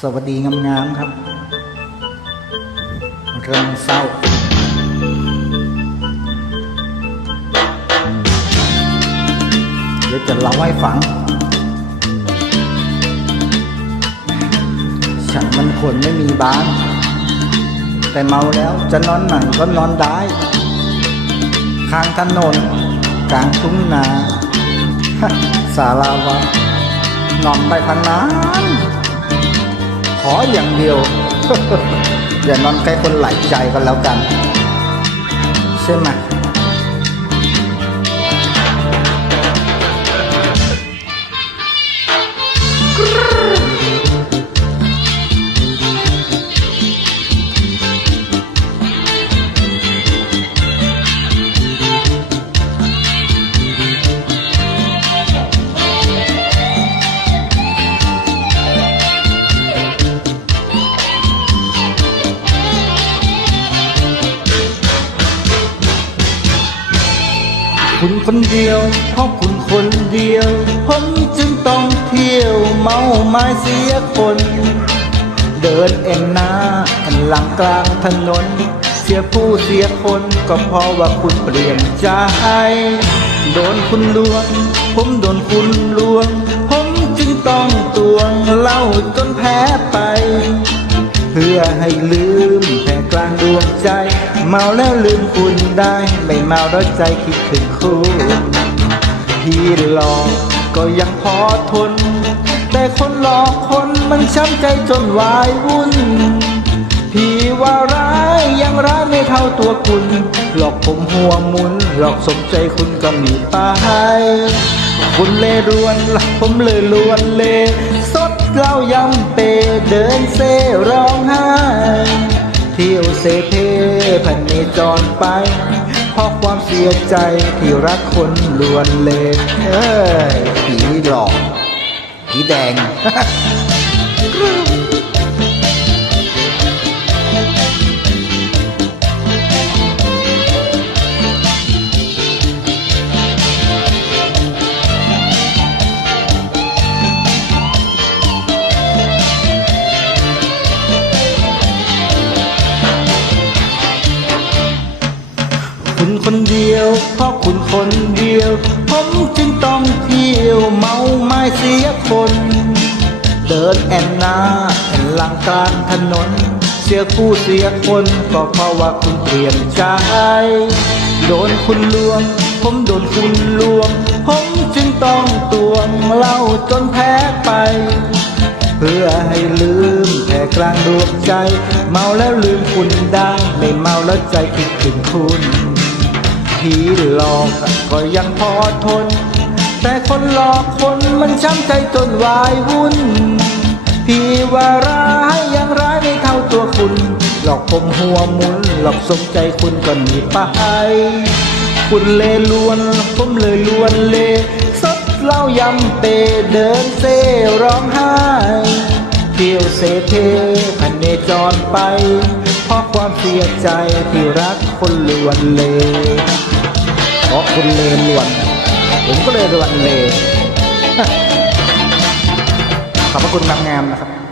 สวัสดีงามๆครับ เรื่องเศร้าเดี๋ยวจะเล่าให้ฟัง ฉันมันคนไม่มีบ้าน แต่เมาแล้วจะนอนไหนก็นอนได้ ข้างถนนกลางทุ่งนา สาราวะนอนไปทางนั้น ออย่างเดียว อย่านอนใกล้คนหลายใจกันแล้วกัน ใช่ไหม คุณคนเดียวเพราะคุณคนเดียว ผมจึงต้องเที่ยวเมาไม้เสียคน เดินเอ็นหน้าเอ็นหลังกลางถนน เสียผู้เสียคนก็เพราะว่าคุณเปลี่ยนใจโดนคุณลวง ผมโดนคุณลวง ผมจึงต้องตวงเล่าจนแพ้ไป พื่อให้ลืมแผ่กลางดวงใจ เมาแล้วลืมคุณได้ ไม่เมาแล้วใจคิดถึงคุณที่หลอกก็ยังพอทน แต่คนหลอกคนมันช้ำใจจนวายวุ่น พี่ว่าร้ายยังร้ายไม่เท่าตัวคุณ หลอกผมหัวมุน หลอกสมใจคุณก็มีไปคุณเล่รวนหลักผมเลยลวนเล เล่ายำเปเดินเซร้องไห้เที่ยวเซเพพันเนจรไปเพราะความเสียใจที่รักคนลวนเลเอ้ยผีหลอกผีแดง คุณคนเดียว เพราะคุณคนเดียว ผมจึงต้องเที่ยวเมาไม้เสียคน เดินแอนนาแอนหลังกลางถนน เสียคู่เสียคนก็เพราะว่าคุณเปลี่ยนใจ โดนคุณลวง ผมโดนคุณลวง ผมจึงต้องตวงเล่าจนแพ้ไปเพื่อให้ลืมแผ่กลางดวงใจ เมาแล้วลืมคุณได้ ไม่เมาแล้วใจคิดถึงคุณ ผีหลอกก็ยังพอทน แต่คนหลอกคนมันช้ำใจจนวายวุ่น พี่ว่าร้ายยังร้ายไม่เท่าตัวคุณ หลอกผมหัวหมุนหลอกสมใจคุณก็หนีไปคุณเลลวนผมเลยลวนเลสดเหล้ายำเปเดินเซร้องไห้เที่ยวเซเพพันเนจรไป เพราะความเสียใจที่รักคนลวนเลเพราะคุณเลลวน ผมก็เลยลวนเลขอบพระคุณงามๆนะครับ